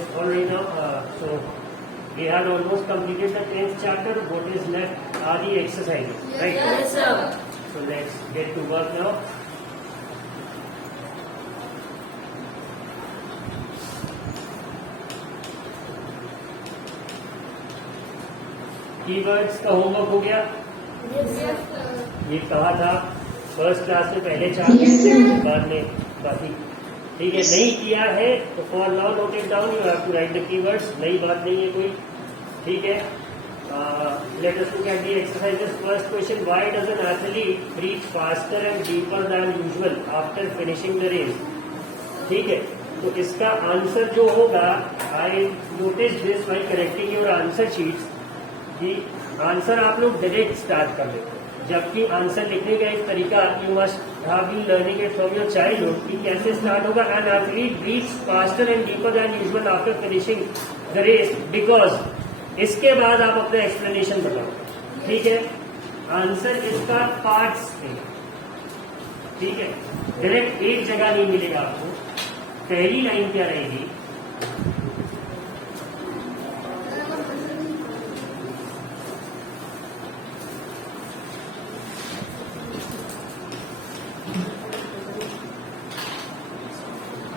Yes, already now. So we had almost completed the 10th chapter. What is left are the exercises, right? Yes, sir. So let's get to work now. Keywords का homework हो गया? Yes, sir. ये कहा था first class में पहले 4 दिन बाद में बाकी ठीक है। नहीं किया है तो for now note it down, you have to write the keywords. नई बात नहीं है कोई, ठीक है। Let us look at the exercises. First question, why does an athlete breathe faster and deeper than usual after finishing the race? ठीक है, तो इसका आंसर जो होगा, I notice this while correcting your answer sheets, कि answer आप लोग direct start कर देते हैं, जबकि आंसर लिखने का एक तरीका you must have been learning it from your childhood कि कैसे स्टार्ट होगा। An athlete breathes faster and deeper than usual after finishing the race because, इसके बाद आप अपना एक्सप्लेनेशन बताओ, ठीक है। आंसर इसका पार्ट्स में, ठीक है, डायरेक्ट एक जगह नहीं मिलेगा आपको। पहली लाइन क्या रहेगी?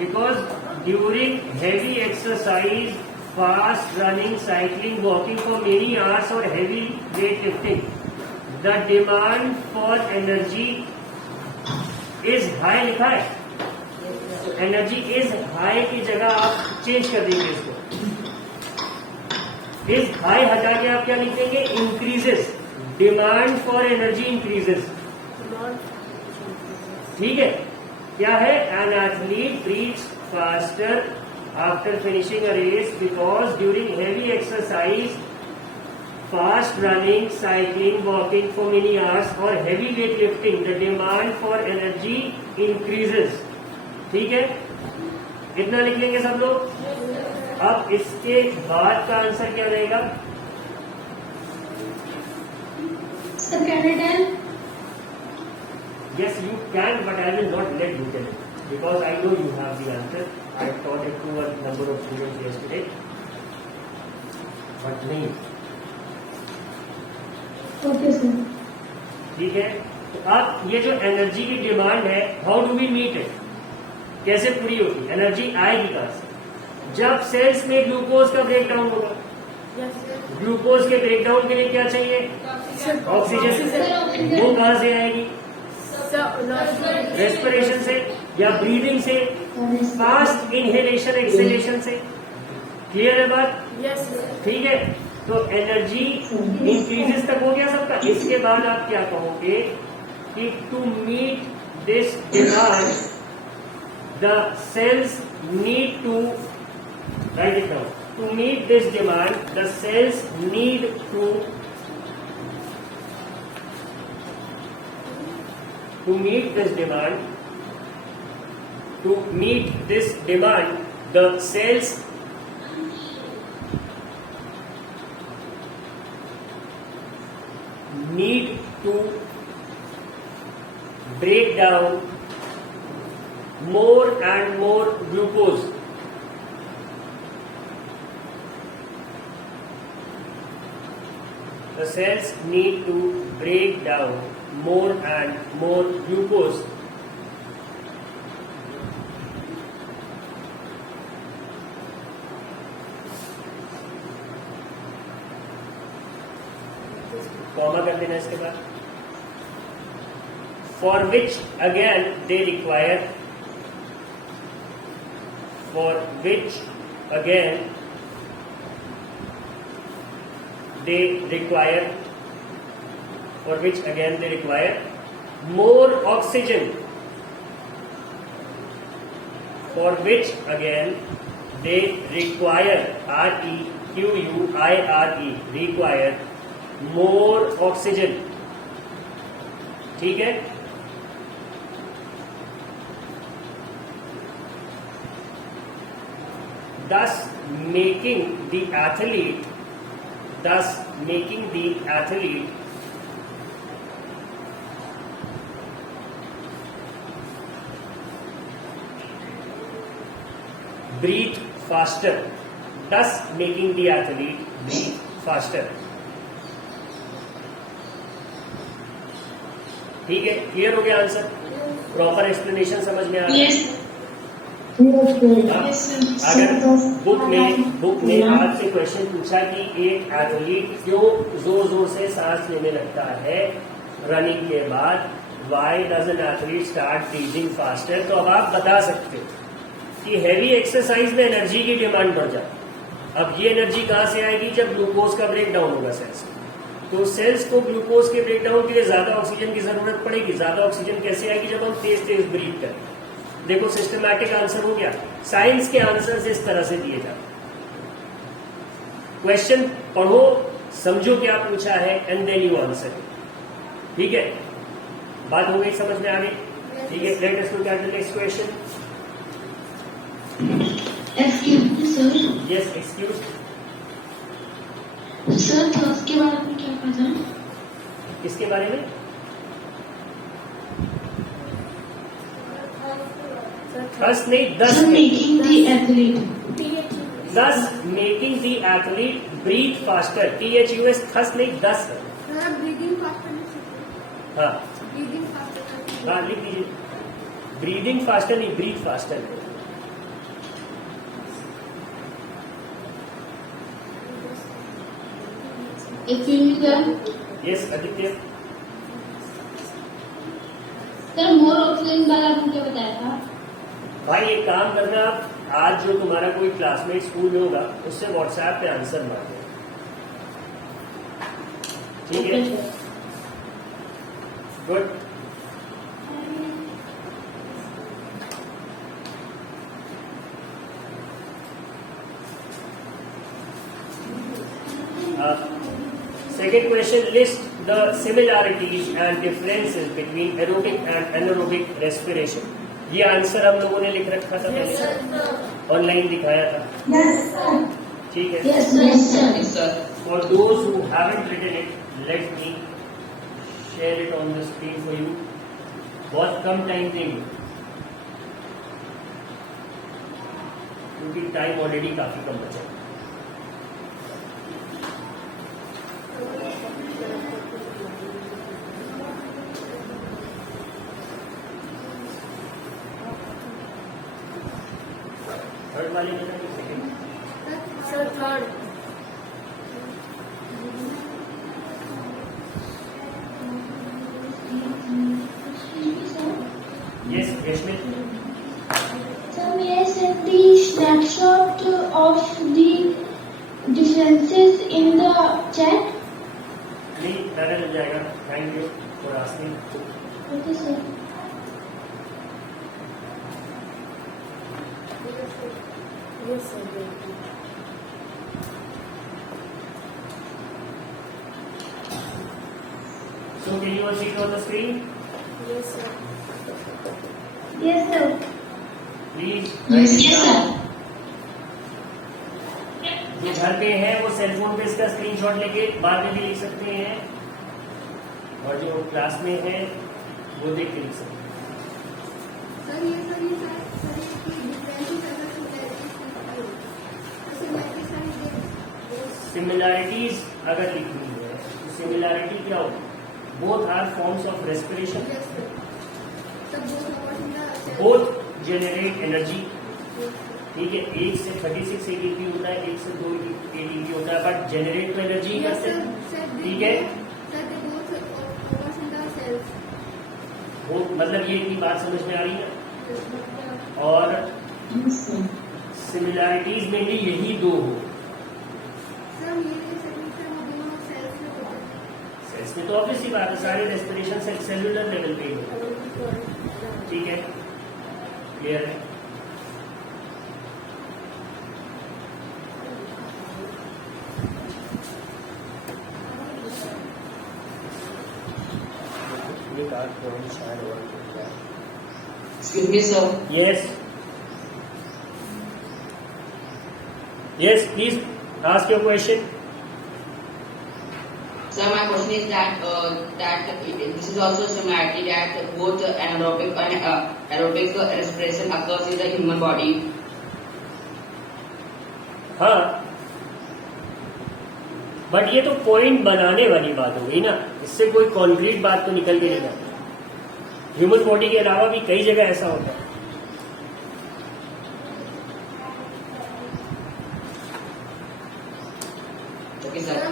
Because during heavy exercise, fast running, cycling, walking for many hours or heavy weight lifting, the demand for energy is high लिखा है। एनर्जी इज हाई की जगह आप चेंज कर देंगे इसको, इज हाई हटा के आप क्या लिखेंगे? Increases, demand for energy increases, ठीक है। क्या है? An athlete breathes faster after finishing a race because during heavy exercise, fast running, cycling, walking for many hours और heavy weight lifting, the demand for energy increases, ठीक है। इतना लिख लेंगे सब लोग। अब इसके बाद का आंसर क्या रहेगा? Yes, you can, but I will not let you tell it because I know you have the answer. I taught it to a number of students yesterday, but नहीं। Okay, sir. ठीक है, तो अब ये जो energy की demand है, how do we meet it? कैसे पूरी होगी? एनर्जी आएगी कहां से? जब सेल्स में ग्लूकोज का ब्रेकडाउन होगा। ग्लूकोज के ब्रेकडाउन के लिए क्या चाहिए? ऑक्सीजन। वो कहां से आएगी? रेस्पिरेशन से या ब्रीदिंग से, फास्ट इनहेलेशन एक्सेलेशन से। क्लियर है बात? Yes, sir. ठीक है, तो एनर्जी इंक्रीजेस तक हो गया सबका। इसके बाद आप क्या कहोगे कि to meet this demand the cells need to, write it down, to meet this demand the cells need to meet this demand, to meet this demand the cells need to break down more and more glucose. The cells need to break down more and more glucose. Comma कर देना इसके बाद। For which again they require, for which again they require, for which again they require more oxygen, for which again they require, require, require more oxygen, ठीक है। thus making the athlete breathe faster, thus making the athlete breathe faster. ठीक है, clear हो गया answer? Proper explanation समझ में आ रहा है? अगर बुक में आपसे क्वेश्चन पूछा कि एक एथलीट क्यों जोर जोर से सांस लेने लगता है रनिंग के बाद, why does an athlete start breathing faster, तो अब आप बता सकते हो कि हैवी एक्सरसाइज में एनर्जी की डिमांड बढ़ जाए। अब ये एनर्जी कहाँ से आएगी? जब ग्लूकोज का ब्रेक डाउन होगा सेल्स में, तो सेल्स को ग्लूकोज के ब्रेकडाउन के लिए ज्यादा ऑक्सीजन की जरूरत पड़ेगी। ज्यादा ऑक्सीजन कैसे आएगी? जब हम तेज तेज ब्रीथ करें। देखो सिस्टमैटिक आंसर हो गया। साइंस के आंसर इस तरह से दिए जाते। क्वेश्चन पढ़ो, समझो क्या पूछा है, एंड देन यू आंसर। ठीक है, बात हो गई, समझ में आ गई? ठीक है, let us look at the next question. Yes, excuse sir, थर्स के बारे में क्या पता? किसके बारे में? थर्स नहीं, thus making the athlete. Thus making the athlete breathe faster. THUS, thus नहीं, दस। Breathing faster. हाँ ब्रीदिंग फास्टर। हाँ, लिख दीजिए। ब्रीदिंग फास्टर नहीं, breathe faster. Yes, Aditya. Sir, more oxygen वाला आपने क्या बताया था? भाई एक काम करना, आप आज जो तुम्हारा कोई क्लासमेट स्कूल में होगा उससे व्हाट्सएप पे आंसर मार दो। ठीक है, good. Second question, list the similarities and differences between aerobic and anaerobic respiration. ये आंसर हम लोगों ने लिख रखा था पहले, ऑनलाइन दिखाया था। ठीक है, for those who haven't written it, let me share it on the screen for you. बहुत कम टाइम देंगे क्योंकि टाइम ऑलरेडी काफी कम बचा है। थर्ड वाले में सेकंड? Sir, third. यस, रेशमी। Sir, may I send the snapshot of the differences in the chat? नहीं, डाटा चल जाएगा। Thank you for asking. Okay, sir. Yes, sir. So can you all see it on the screen? Yes, sir. Yes, sir. Please. Yes, sir. जो घर पे है वो cell phone पे इसका स्क्रीनशॉट लेके बाद में भी लिख सकते हैं, और जो क्लास में है वो देख के लिख सकते हैं। सिमिलैरिटीज अगर लिखनी है तो सिमिलैरिटी क्या होगी? Both are forms of respiration, both generate energy. ठीक है, 1 से 36 ATP होता है, 1 से 2 ATP होता है, बट जेनरेट तो एनर्जी करते हैं। ठीक है, वो मतलब ये इतनी बात समझ में आ रही है। और सिमिलैरिटीज में भी यही दो हो। सेल्स में तो ऑब्वियसली बात है, सारे रेस्पिरेशन सेलुलर लेवल पे ही होता है। ठीक है, क्लियर है? Excuse me, sir. Yes. Yes, please ask your question. Sir, my question is that this is also a similarity that both anaerobic and aerobic respiration occurs in the human body. हाँ, but ये तो point बनाने वाली बात हो गई ना, इससे कोई कॉन्क्रीट बात तो निकल के नहीं जाती। ह्यूमन बॉडी के अलावा भी कई जगह ऐसा होता है। Okay sir.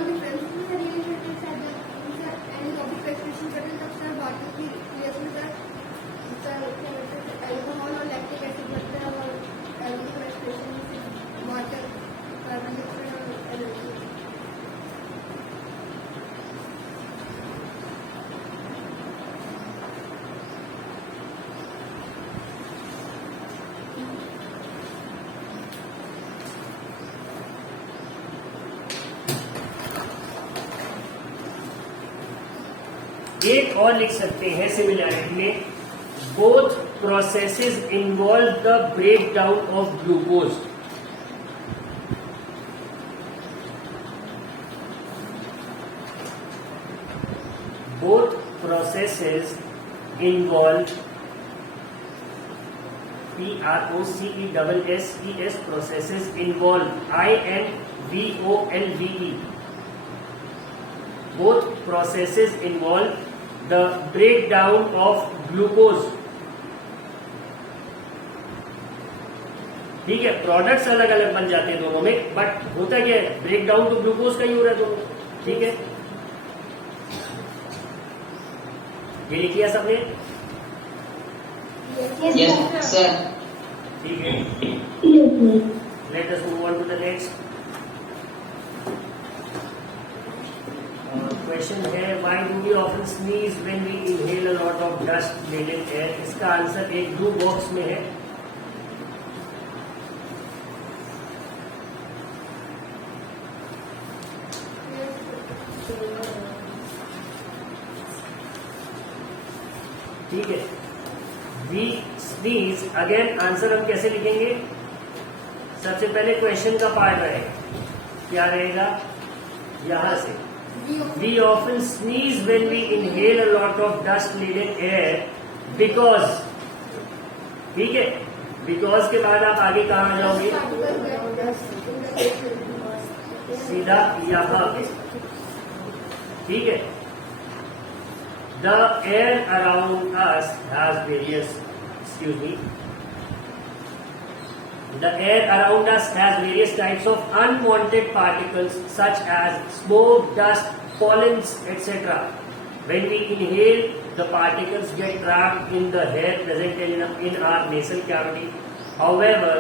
एक और लिख सकते हैं सिमिलैरिटी में, both processes involve the break down of glucose. Both processes involve PROCESSES processes involve INVOLVE. Both processes involve the breakdown of glucose. ठीक है, प्रोडक्ट्स अलग अलग बन जाते हैं दोनों में, बट होता क्या है, ब्रेक डाउन तो ग्लूकोज का ही हो रहा है दोनों। ठीक है, ये लिखिए सबने? Yes sir. ठीक है, let us move on to the next question है, why do we often sneeze when we inhale a lot of dust laden air. इसका आंसर एक ब्लू बॉक्स में है। ठीक है, वी स्नीज, अगेन आंसर हम कैसे लिखेंगे? सबसे पहले क्वेश्चन का पार्ट रहेगा, क्या रहेगा? यहां से, we often sneeze when we inhale a lot of dust laden air because. ठीक है, बिकॉज के बाद आप आगे कहां आ जाओगे? सीधा यहां पे। ठीक है, the air around us has various, the air around us has various types of unwanted particles such as smoke, dust, pollens, etc. When we inhale, the particles get trapped in the air present in our nasal cavity. However,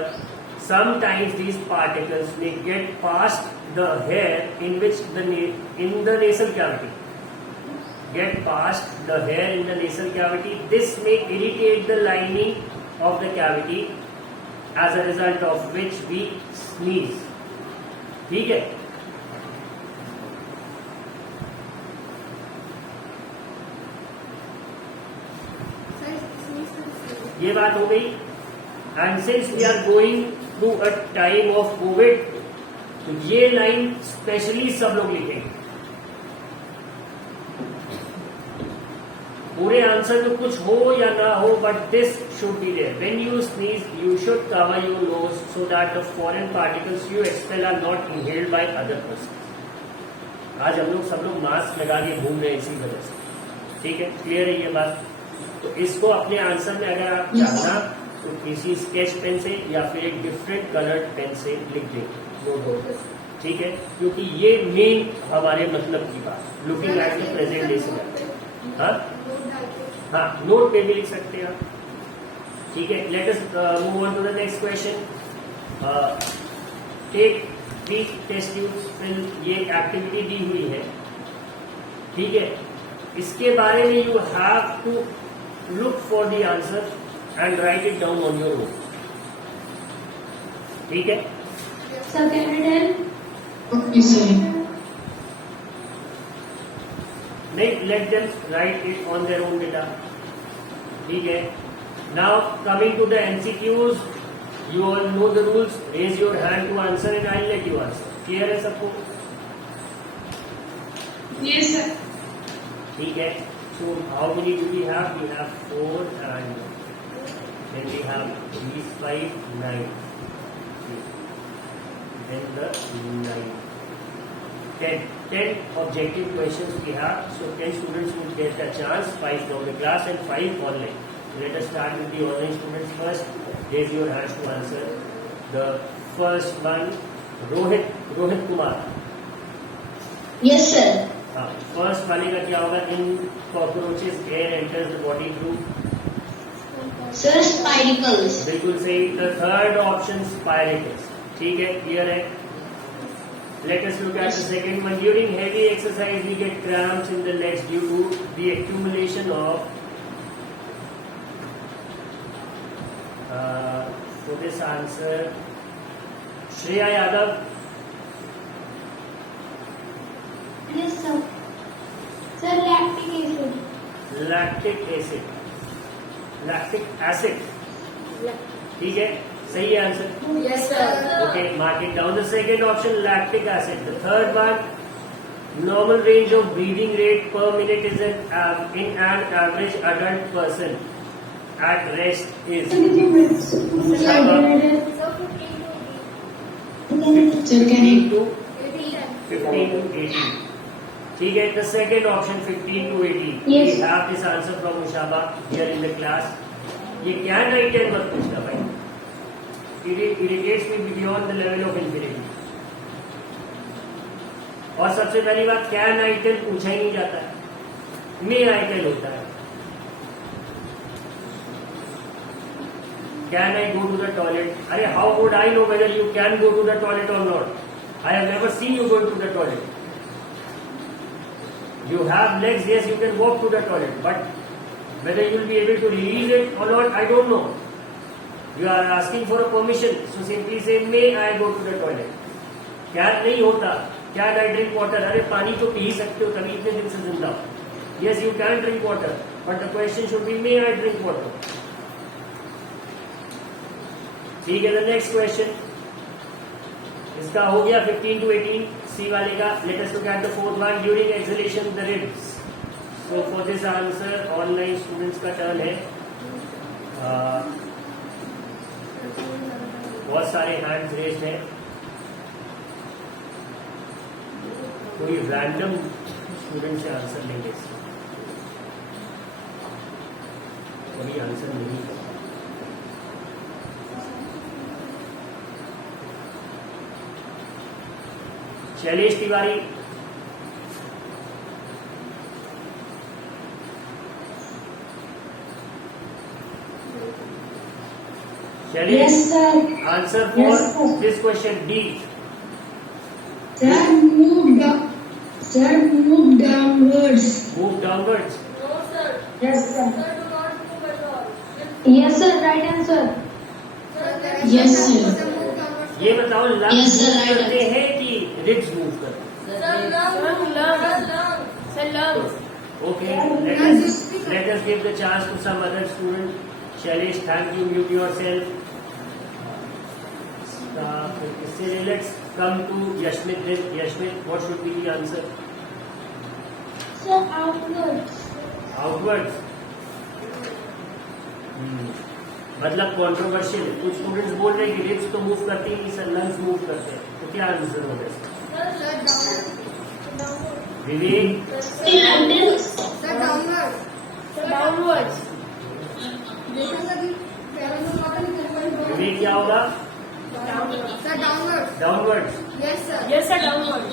sometimes these particles may get past the hair in the nasal cavity. Get past the hair in the nasal cavity. This may irritate the lining of the cavity, as a result of which we sneeze. ठीक है, ये बात हो गई। And since we are going through a time of COVID, तो ये line specially सब लोग लिखेंगे। पूरे आंसर में कुछ हो या ना हो, but this should be there. When you sneeze, you should cover your nose so that the foreign particles you expel are not inhaled by other person. आज हम लोग सब लोग मास्क लगा के घूम रहे हैं इसी वजह से। ठीक है, क्लियर है ये बात? तो इसको अपने आंसर में अगर आप चाहना तो किसी स्केच पेन से या फिर एक डिफरेंट कलर्ड पेन से लिख देंगे, नोट हो। ठीक है, क्योंकि ये मेन हमारे मतलब की बात, looking at the present day से। हाँ, नोट पे भी लिख सकते हैं आप। ठीक है, let us move on to the next question. Take weak test tube fill, ये एक्टिविटी दी हुई है। ठीक है, इसके बारे में you have to look for the answer and write it down on your own. ठीक है, नहीं, let them write it on their own बेटा। ठीक है, now coming to the MCQs, you all know the rules. Raise your hand to answer and I let you answer. Clear है सबको? Yes sir. ठीक है, so how many do we have? We have 4 and then we have these 5, 9. and the 9. 10 objective questions we have. So 10 students will get a chance, 5 from the class and 5 online. Let us start with the online students first. Raise your hands to answer. The first one, Rohit Kumar. Yes, sir. हाँ, first वाले का क्या होगा? In cockroaches air enters the body through. Sir, spiracles. बिल्कुल सही. The third option spiracles. ठीक है, clear है. Let us look at the second one. During heavy exercise, we get cramps in the legs due to the accumulation of. For this answer, Shreya Yadav. Yes, sir. Sir, lactic acid. Lactic acid. Lactic acid. ठीक है, सही है answer. Yes, sir. Okay, mark it down. The second option, lactic acid. The third one, normal range of breathing rate per minute is in an average adult person at rest is. 15 to 18. ठीक है, the second option 15 to 18. Yes. We have this answer from Ushaba here in the class. ये क्या night and मत पूछना भाई. It irritates me beyond the level of infinity. और सबसे पहली बात, क्या नाइटल पूछा ही नहीं जाता है, मे नाइटल होता है. Can I go to the toilet? अरे how would I know whether you can go to the toilet और not? I have never seen you going to the toilet. You have legs, yes, you can walk to the toilet, but whether you will be able to release it or not, I don't know. You are asking for a permission, so simply say, may I go to the toilet? क्या नहीं होता? Can I drink water? अरे पानी तो P सकते हो, तभी इतने दिन से जिंदा हो. Yes, you can drink water, but the question should be, may I drink water? ठीक है, the next question. इसका हो गया 15 to 18. सी वाले का. Let us look at the fourth one. During exhalation, the ribs. So for this answer, online students का turn है. बहुत सारे हैंड्स रेज्ड हैं. कोई रैंडम स्टूडेंट से आंसर लेंगे. कभी आंसर नहीं है. Shailesh Tiwari. Shailesh. Yes, sir. Answer for Yes, sir. this question D. Sir, move down. Sir, move downwards. Move downwards. No, sir. Yes, sir. Sir, do not move at all. Yes, sir. Right answer. Sir, Yes, sir. move downwards. ये बताओ, lungs Yes, sir, move right करते हैं कि ribs move करते हैं? Sir, lungs. Sir, lungs. Okay, let us give the chance to some other student. Shailesh, thank you. Mute yourself. Let's come to Yashmit. Then Yashmit, what should be the answer? Sir, outwards. Outwards. मतलब controversial है. कुछ students बोल रहे हैं कि ribs तो move करती ही नहीं सर, लंग्स मूव करते हैं. तो क्या आंसर होगा इसका? Sir, downwards. विवेक. Sir, downwards. Sir, downwards. विवेक क्या होगा? Sir, downwards. Downwards. Yes, sir. Yes, sir, downwards.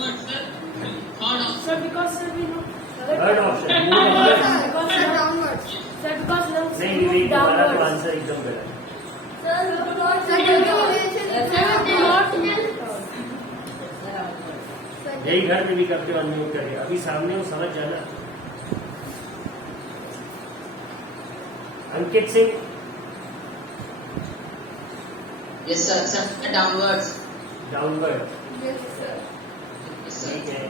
Sir, because sir, we know. Third option. Sir, downwards. Sir, because lungs नहीं move विवेक, तुम्हारा तो downwards. आंसर एकदम गलत है. Sir, do not. Sir, do not. यही घर में भी करते हो, अनम्यूट करके. अभी सामने हो, समझ जाना. Ankit Singh. Yes, sir. Sir, downwards. Downward. Yes, sir. Yes, sir. ठीक है.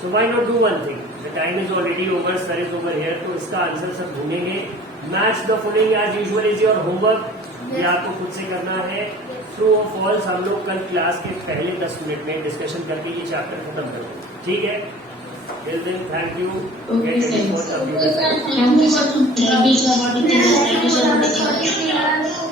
So why not do one thing? The time is already over. Sir is over here. तो इसका आंसर सब ढूंढेंगे. Match the following as usual is your homework. ये आपको खुद से करना है. ट्रू और फॉल्स हम लोग कल क्लास के पहले 10 मिनट में डिस्कशन करके ये चैप्टर खत्म करेंगे. ठीक है. Till then, thank you. Okay, Get ready sir. for computer science. Thank you, sir. Thank you, sir.